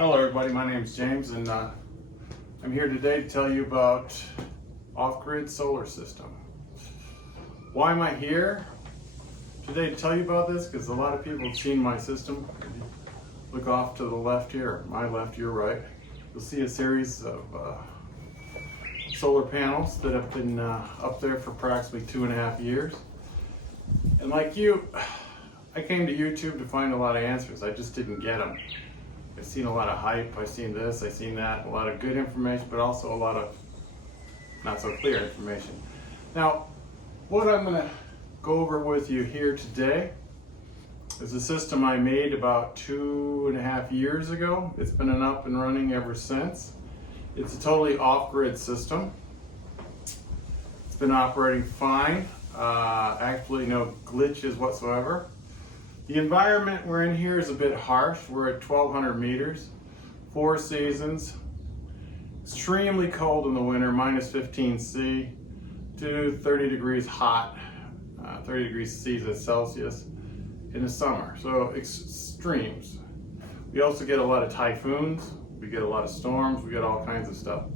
Hello everybody, my name is James and I'm here today to tell you about off-grid solar system. Why am I here today to tell you about this? Because a lot of people have seen my system. If you look off to the left here, my left, your right, you'll see a series of solar panels that have been up there for approximately 2.5 years. And like you, I came to YouTube to find a lot of answers. I just didn't get them. I've seen a lot of hype, I've seen this, I've seen that, a lot of good information, but also a lot of not so clear information. Now, what I'm going to go over with you here today is a system I made about 2.5 years ago. It's been up and running ever since. It's a totally off-grid system. It's been operating fine, actually no glitches whatsoever. The environment we're in here is a bit harsh. We're at 1,200 meters, 4 seasons, extremely cold in the winter, minus 15 C, to 30 degrees hot, 30 degrees Celsius in the summer. So extremes. We also get a lot of typhoons, we get a lot of storms, we get all kinds of stuff.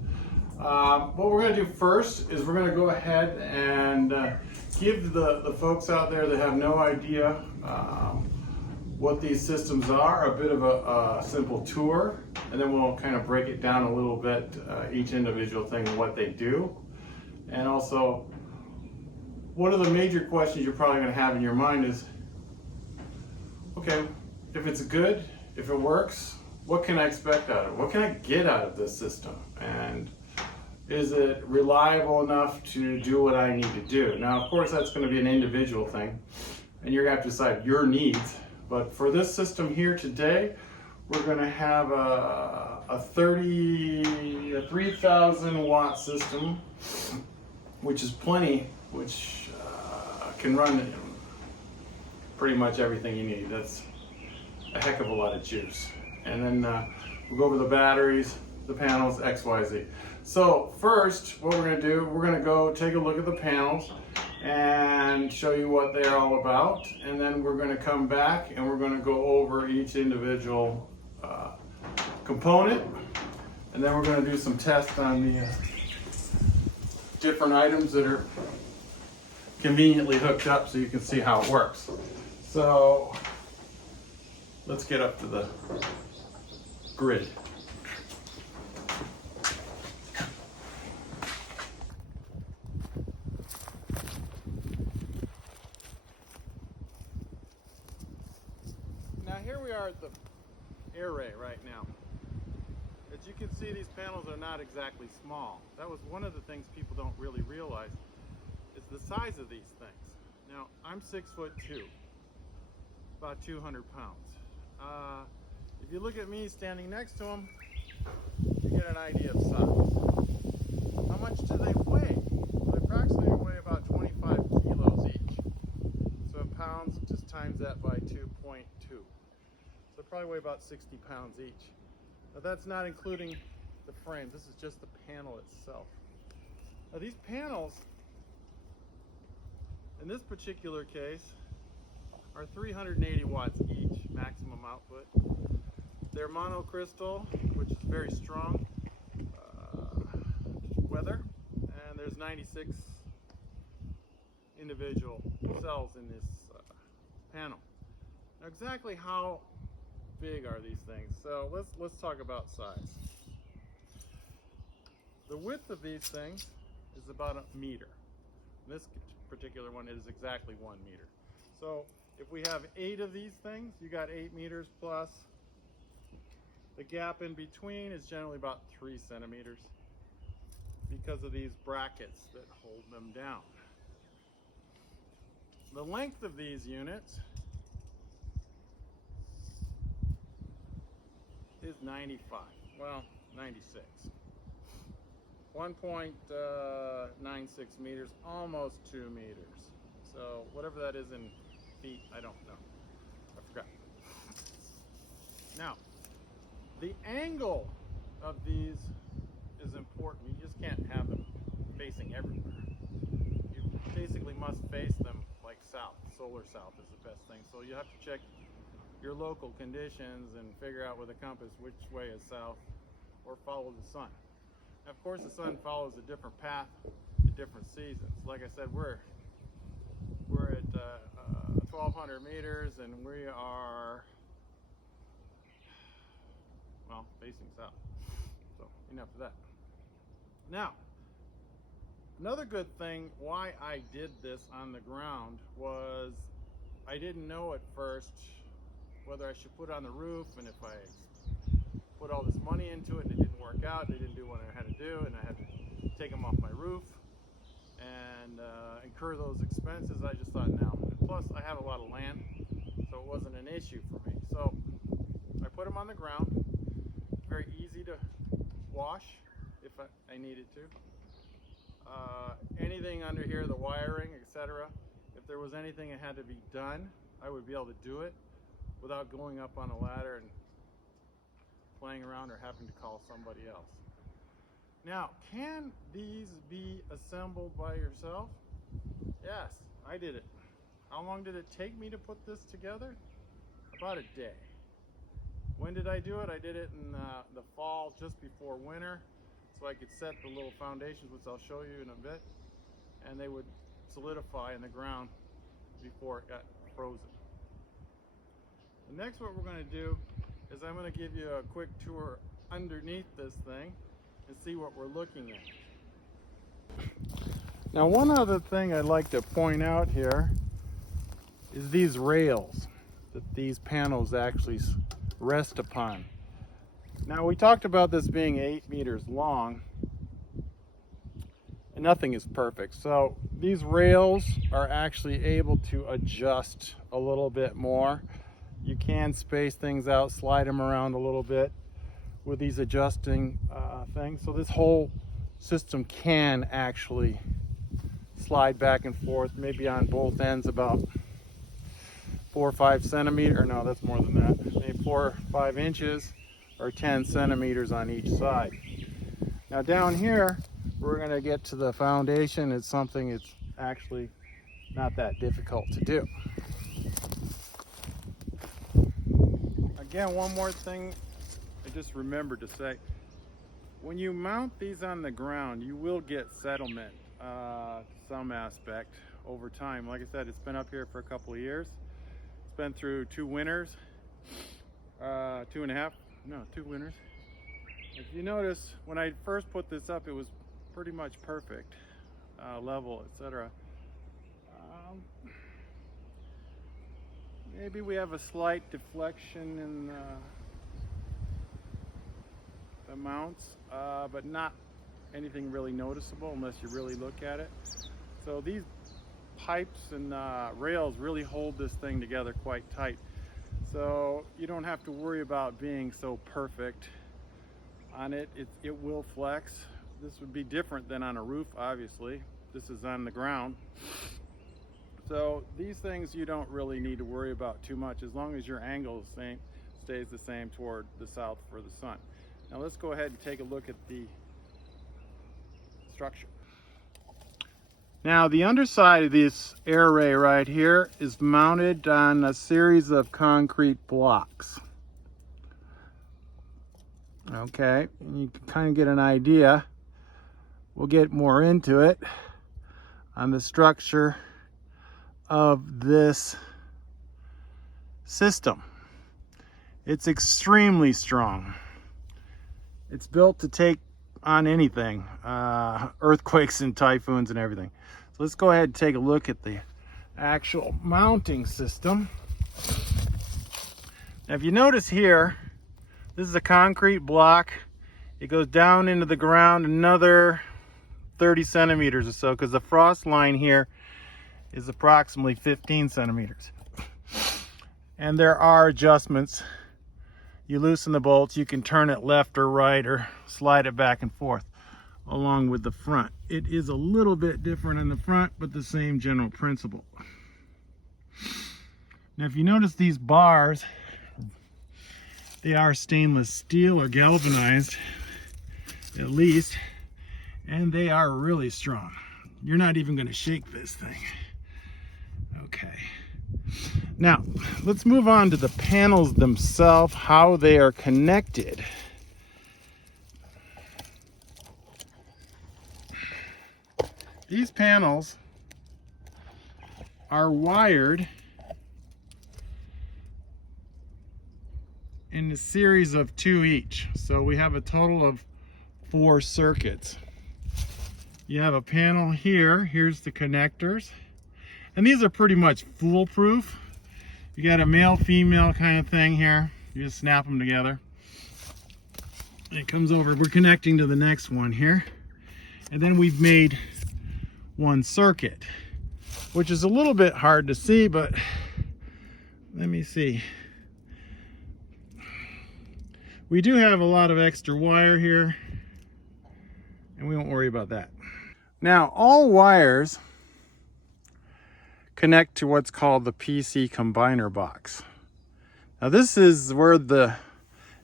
What we're going to do first is we're going to go ahead and give the folks out there that have no idea what these systems are a bit of a simple tour, and then we'll kind of break it down a little bit, each individual thing and what they do. And also, one of the major questions you're probably going to have in your mind is, okay, if it's good, if it works, what can I expect out of it? What can I get out of this system? And is it reliable enough to do what I need to do? Now, of course, that's going to be an individual thing, and you're going to have to decide your needs. But for this system here today, we're going to have a 3,000 watt system, which is plenty, which can run pretty much everything you need. That's a heck of a lot of juice. And then we'll go over the batteries, the panels, X, Y, Z. So first, what we're going to do, we're going to go take a look at the panels and show you what they're all about. And then we're going to come back and we're going to go over each individual component. And then we're going to do some tests on the different items that are conveniently hooked up so you can see how it works. So let's get up to the grid. Now here we are at the array right now. As you can see, these panels are not exactly small. That was one of the things people don't really realize, is the size of these things. Now, I'm 6'2", about 200 pounds. If you look at me standing next to them, you get an idea of size. How much do they weigh? They approximately weigh about 25 kilos each. So in pounds, just times that by 2.2. So they probably weigh about 60 pounds each. Now that's not including the frame. This is just the panel itself. Now these panels, in this particular case, are 380 watts each, maximum output. They're monocrystal, which is very strong weather, and there's 96 individual cells in this panel. Now exactly how big are these things? So let's talk about size. The width of these things is about 1 meter. This particular one is exactly 1 meter. So if we have 8 of these things, you got 8 meters plus. The gap in between is generally about 3 centimeters because of these brackets that hold them down. The length of these units is 95, well, 96. 1.96 meters, almost 2 meters. So whatever that is in feet, I don't know. I forgot. Now, the angle of these is important. You just can't have them facing everywhere. You basically must face them like south. Solar south is the best thing. So you have to check your local conditions and figure out with a compass which way is south, or follow the sun. Now, of course, the sun follows a different path at different seasons. Like I said, we're at 1,200 meters, and we are, well, facing south. So enough of that. Now, another good thing why I did this on the ground was I didn't know at first whether I should put it on the roof, and if I put all this money into it and it didn't work out, they didn't do what I had to do, and I had to take them off my roof and incur those expenses. I just thought, no. And plus, I have a lot of land, so it wasn't an issue for me. So I put them on the ground. Very easy to wash if I needed to. Anything under here, the wiring, etc. If there was anything that had to be done, I would be able to do it without going up on a ladder and playing around or having to call somebody else. Now, can these be assembled by yourself? Yes, I did it. How long did it take me to put this together? About a day. When did I do it? I did it in the fall, just before winter, so I could set the little foundations, which I'll show you in a bit, and they would solidify in the ground before it got frozen. The next, what we're going to do is I'm going to give you a quick tour underneath this thing and see what we're looking at. Now, one other thing I'd like to point out here is these rails that these panels actually rest upon. Now, we talked about this being 8 meters long, and nothing is perfect. So these rails are actually able to adjust a little bit more. You can space things out, slide them around a little bit with these adjusting things. So this whole system can actually slide back and forth, maybe on both ends about 4 or 5 centimeters, or no, that's more than that, maybe 4 or 5 inches or 10 centimeters on each side. Now down here, we're going to get to the foundation. It's something it's actually not that difficult to do. Again, one more thing I just remembered to say. When you mount these on the ground, you will get settlement to some aspect over time. Like I said, it's been up here for a couple of years. It's been through 2 winters, 2 winters. If you notice, when I first put this up, it was pretty much perfect, level, etc. Maybe we have a slight deflection in the mounts, but not anything really noticeable unless you really look at it. So these pipes and rails really hold this thing together quite tight. So you don't have to worry about being so perfect on it. It will flex. This would be different than on a roof, obviously. This is on the ground. So these things you don't really need to worry about too much, as long as your angle stays the same toward the south for the sun. Now let's go ahead and take a look at the structure. Now the underside of this air ray right here is mounted on a series of concrete blocks. Okay, and you can kind of get an idea. We'll get more into it on the structure of this system. It's extremely strong. It's built to take on anything, earthquakes and typhoons and everything. So let's go ahead and take a look at the actual mounting system. Now if you notice here, this is a concrete block. It goes down into the ground another 30 centimeters or so, because the frost line here is approximately 15 centimeters. And there are adjustments. You loosen the bolts, you can turn it left or right or slide it back and forth along with the front. It is a little bit different in the front, but the same general principle. Now if you notice these bars, they are stainless steel or galvanized at least, and they are really strong. You're not even going to shake this thing. Okay. Now, let's move on to the panels themselves, how they are connected. These panels are wired in a series of 2 each. So we have a total of 4 circuits. You have a panel here, here's the connectors. And these are pretty much foolproof. You got a male-female kind of thing here. You just snap them together. It comes over, we're connecting to the next one here. And then we've made one circuit, which is a little bit hard to see, but let me see. We do have a lot of extra wire here, and we won't worry about that. Now, all wires connect to what's called the PC combiner box. Now, this is where the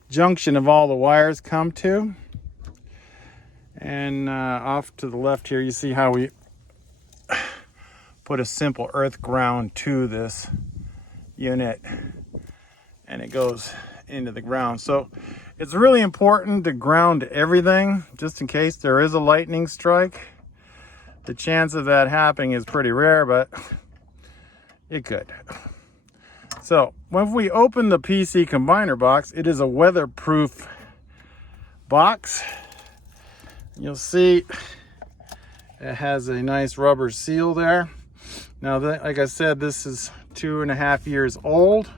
junction of all the wires come to. And off to the left here, you see how we put a simple earth ground to this unit, and it goes into the ground. So it's really important to ground everything, just in case there is a lightning strike. The chance of that happening is pretty rare, but it could. So when we open the PC combiner box, it is a weatherproof box. You'll see it has a nice rubber seal there. Now, like I said, this is 2.5 years old,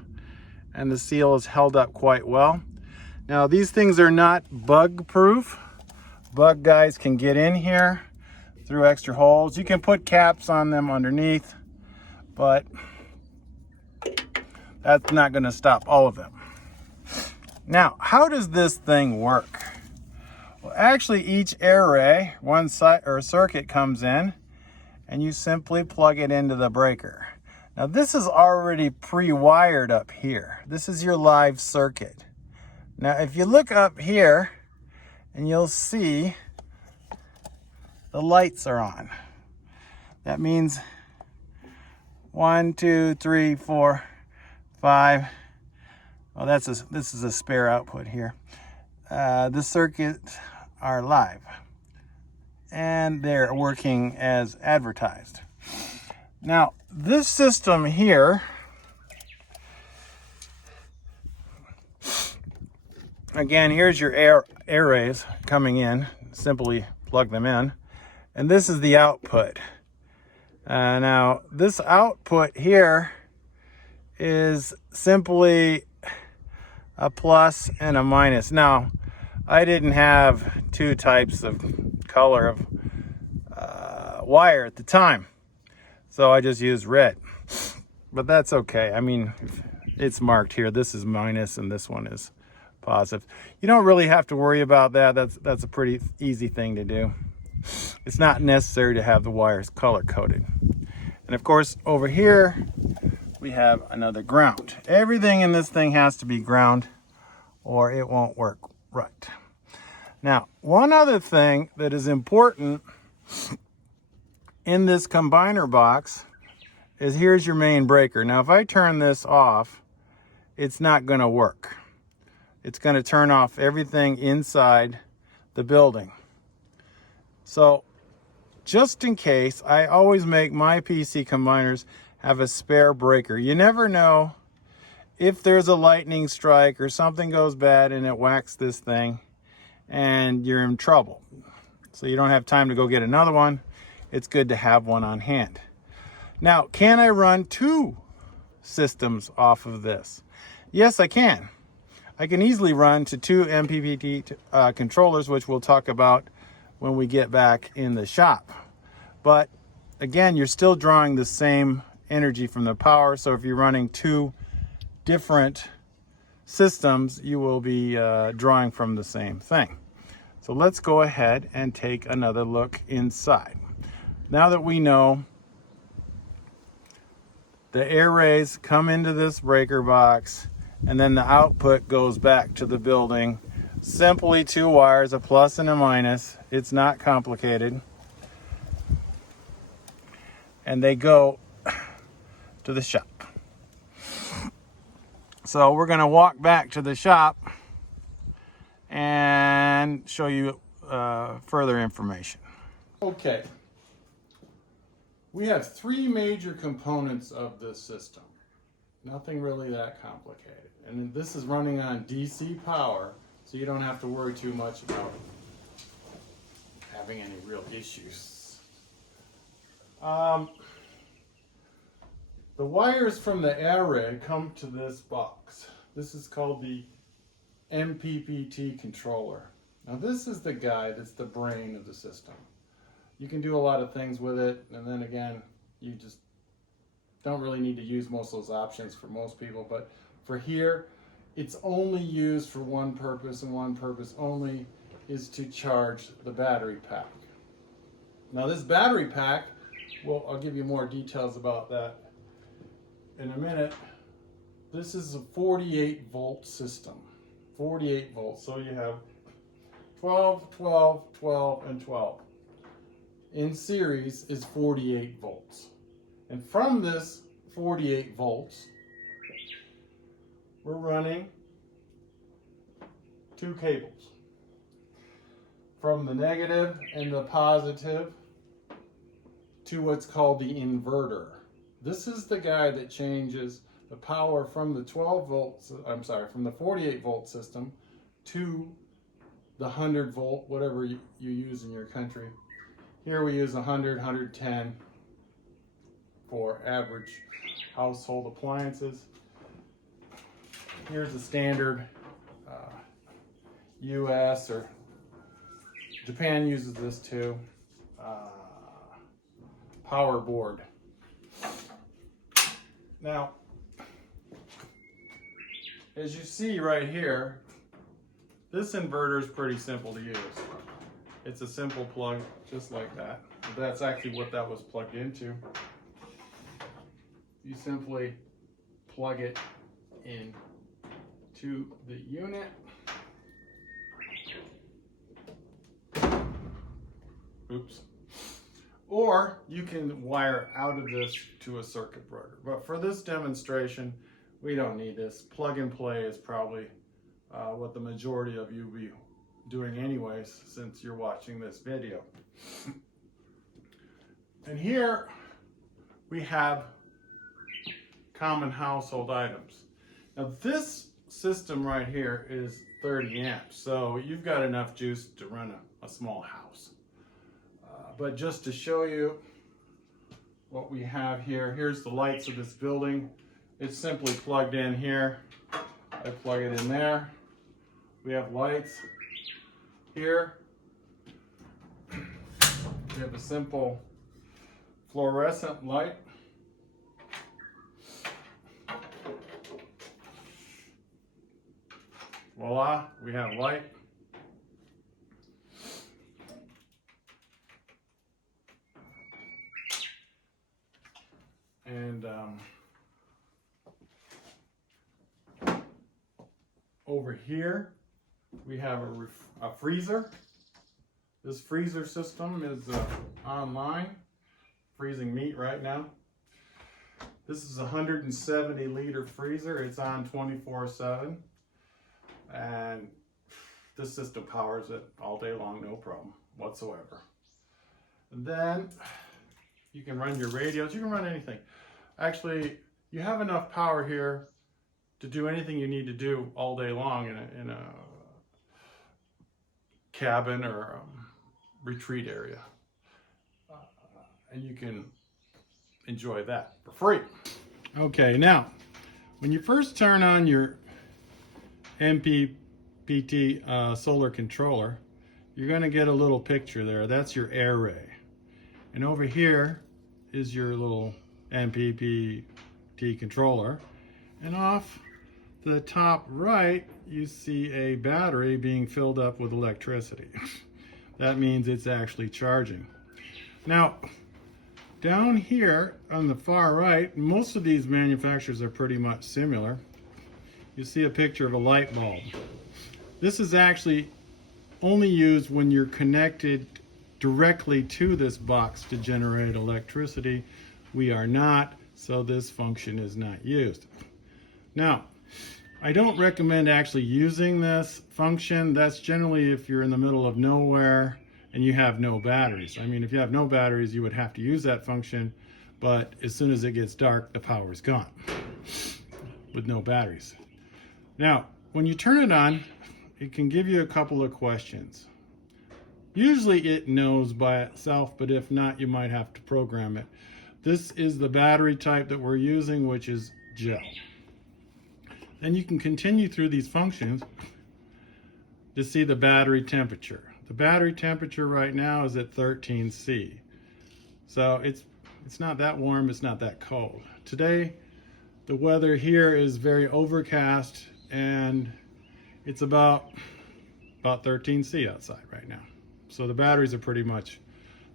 and the seal is held up quite well. Now, these things are not bug proof. Bug guys can get in here through extra holes. You can put caps on them underneath, but that's not going to stop all of them. Now, how does this thing work? Well, actually, each array, one side or circuit comes in, and you simply plug it into the breaker. Now, this is already pre-wired up here. This is your live circuit. Now, if you look up here, and you'll see the lights are on. That means 1, 2, 3, 4, 5. Well, this is a spare output here. The circuits are live, and they're working as advertised. Now, this system here, again, here's your arrays coming in. Simply plug them in, and this is the output. Now, this output here is simply a plus and a minus. Now, I didn't have 2 types of color of wire at the time, so I just used red. But that's okay. I mean, it's marked here. This is minus and this one is positive. You don't really have to worry about that. That's a pretty easy thing to do. It's not necessary to have the wires color coded. And of course, over here we have another ground. Everything in this thing has to be ground or it won't work right. Now, one other thing that is important in this combiner box is here's your main breaker. Now, if I turn this off, it's not going to work. It's going to turn off everything inside the building. So, just in case, I always make my PC combiners have a spare breaker. You never know if there's a lightning strike or something goes bad and it whacks this thing and you're in trouble. So you don't have time to go get another one. It's good to have one on hand. Now, can I run 2 systems off of this? Yes, I can. I can easily run to 2 MPPT controllers, which we'll talk about when we get back in the shop. But again, you're still drawing the same energy from the power. So if you're running 2 different systems, you will be drawing from the same thing. So let's go ahead and take another look inside. Now that we know the arrays come into this breaker box and then the output goes back to the building, simply 2 wires, a plus and a minus. It's not complicated. And they go to the shop. So we're going to walk back to the shop and show you further information. Okay. We have three major components of this system. Nothing really that complicated. And this is running on DC power, so you don't have to worry too much about having any real issues. The wires from the array come to this box. This is called the MPPT controller. Now this is the guy that's the brain of the system. You can do a lot of things with it, and then again, you just don't really need to use most of those options for most people, but for here, it's only used for one purpose, and one purpose only is to charge the battery pack. Now this battery pack, well, I'll give you more details about that in a minute. This is a 48 volt system. 48 volts. So you have 12, 12, 12, and 12. In series is 48 volts. And from this 48 volts, we're running two cables. From the negative and the positive to what's called the inverter. This is the guy that changes the power from the 12 volts, from the 48 volt system to the 100 volt, whatever you use in your country. Here we use 100, 110 for average household appliances. Here's the standard US, or Japan uses this too, power board. Now, as you see right here, this inverter is pretty simple to use. It's a simple plug, just like that. That's actually what that was plugged into. You simply plug it in to the unit. Oops. Or you can wire out of this to a circuit breaker. But for this demonstration, we don't need this. Plug and play is probably what the majority of you will be doing anyways, since you're watching this video. And here we have common household items. Now this system right here is 30 amps, so you've got enough juice to run a small house. But just to show you what we have here, here's the lights of this building. It's simply plugged in here. I plug it in there. We have lights here. We have a simple fluorescent light. Voila, we have light. And over here we have a freezer. This freezer system is online, freezing meat right now. This is a 170 liter freezer. It's on 24/7, and this system powers it all day long, no problem whatsoever. And then you can run your radios, you can run anything. Actually, you have enough power here to do anything you need to do all day long in a cabin or retreat area. And you can enjoy that for free. Okay, now, when you first turn on your MPPT solar controller, you're going to get a little picture there. That's your array. And over here is your little MPPT controller. And off the top right, you see a battery being filled up with electricity. That means it's actually charging. Now, down here on the far right, most of these manufacturers are pretty much similar. You see a picture of a light bulb. This is actually only used when you're connected directly to this box to generate electricity. We are not, so this function is not used. Now, I don't recommend actually using this function. That's generally if you're in the middle of nowhere and you have no batteries. I mean, if you have no batteries, you would have to use that function, but as soon as it gets dark, the power is gone with no batteries. Now, when you turn it on, it can give you a couple of questions. Usually it knows by itself, but if not, you might have to program it. This is the battery type that we're using, which is gel. Then you can continue through these functions to see the battery temperature. The battery temperature right now is at 13 C. So it's not that warm, it's not that cold. Today, the weather here is very overcast and it's about 13 C outside right now. So the batteries are pretty much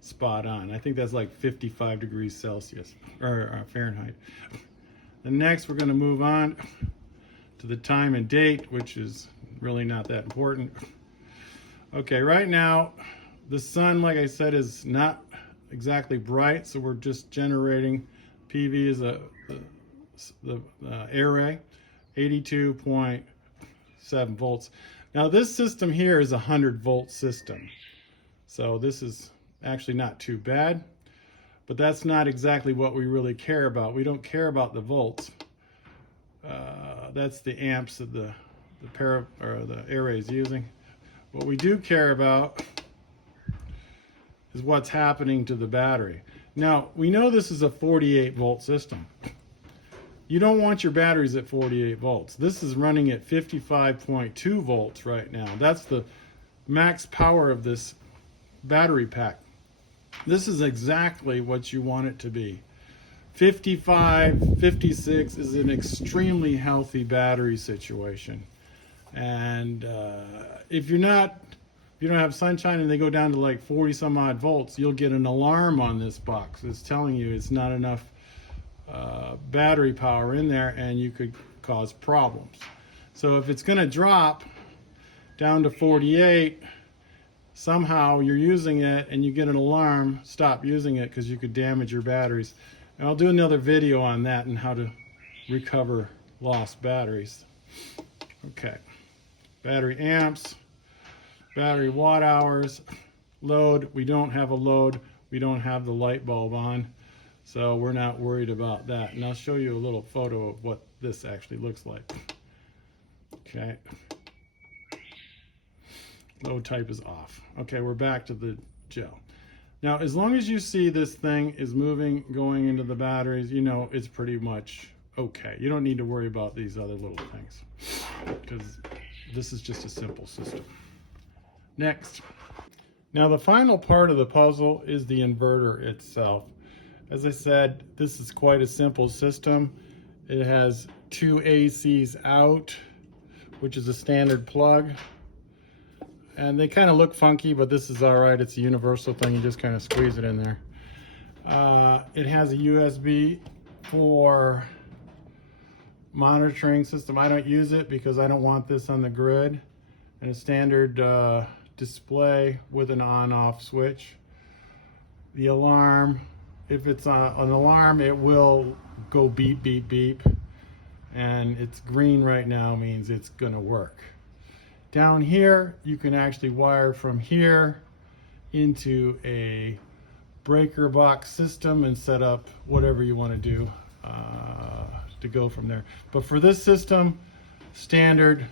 spot on. I think that's like 55 degrees Celsius or Fahrenheit. And next we're going to move on to the time and date, which is really not that important. Okay, right now the sun, like I said, is not exactly bright, so we're just generating PV is the array, 82.7 volts. Now this system here is a 100-volt system, so this is actually not too bad, but that's not exactly what we really care about. We don't care about the volts. That's the amps that the array is using. What we do care about is what's happening to the battery. Now, we know this is a 48-volt system. You don't want your batteries at 48 volts. This is running at 55.2 volts right now. That's the max power of this battery pack. This is exactly what you want it to be. 55, 56 is an extremely healthy battery situation. And if you don't have sunshine and they go down to like 40 some odd volts, you'll get an alarm on this box. It's telling you it's not enough battery power in there and you could cause problems. So if it's going to drop down to 48, somehow you're using it and you get an alarm, stop using it because you could damage your batteries. And I'll do another video on that and how to recover lost batteries. Okay, battery amps, battery watt hours, load. We don't have a load. We don't have the light bulb on, so we're not worried about that. And I'll show you a little photo of what this actually looks like. Okay. Load type is off. Okay, we're back to the gel. Now, as long as you see this thing is moving, going into the batteries, you know it's pretty much okay. You don't need to worry about these other little things because this is just a simple system. Next. Now, the final part of the puzzle is the inverter itself. As I said, this is quite a simple system. It has two ACs out, which is a standard plug. And they kind of look funky, but this is all right. It's a universal thing. You just kind of squeeze it in there. It has a USB for monitoring system. I don't use it because I don't want this on the grid. And a standard display with an on-off switch. The alarm, if it's an alarm, it will go beep, beep, beep. And it's green right now means it's going to work. Down here, you can actually wire from here into a breaker box system and set up whatever you want to do to go from there. But for this system, standard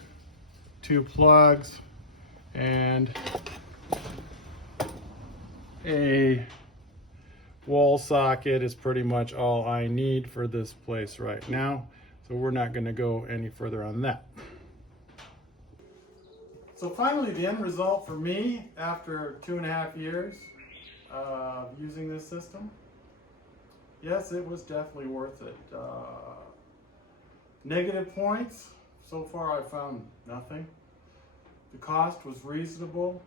2 plugs and a wall socket is pretty much all I need for this place right now. So we're not going to go any further on that. So finally, the end result for me after 2.5 years of using this system, yes, it was definitely worth it. Negative points, so far I found nothing. The cost was reasonable.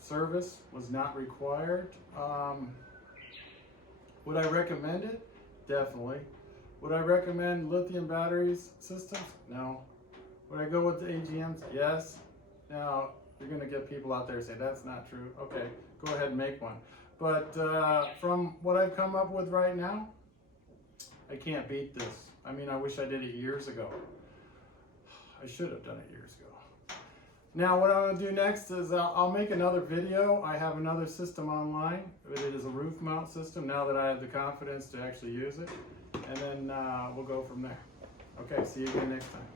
Service was not required. Would I recommend it? Definitely. Would I recommend lithium batteries systems? No. Would I go with the AGMs? Yes. Now, you're going to get people out there saying, that's not true. Okay, go ahead and make one. But from what I've come up with right now, I can't beat this. I mean, I wish I did it years ago. I should have done it years ago. Now what I'm going to do next is I'll make another video. I have another system online. It is a roof mount system now that I have the confidence to actually use it. And then we'll go from there. Okay, see you again next time.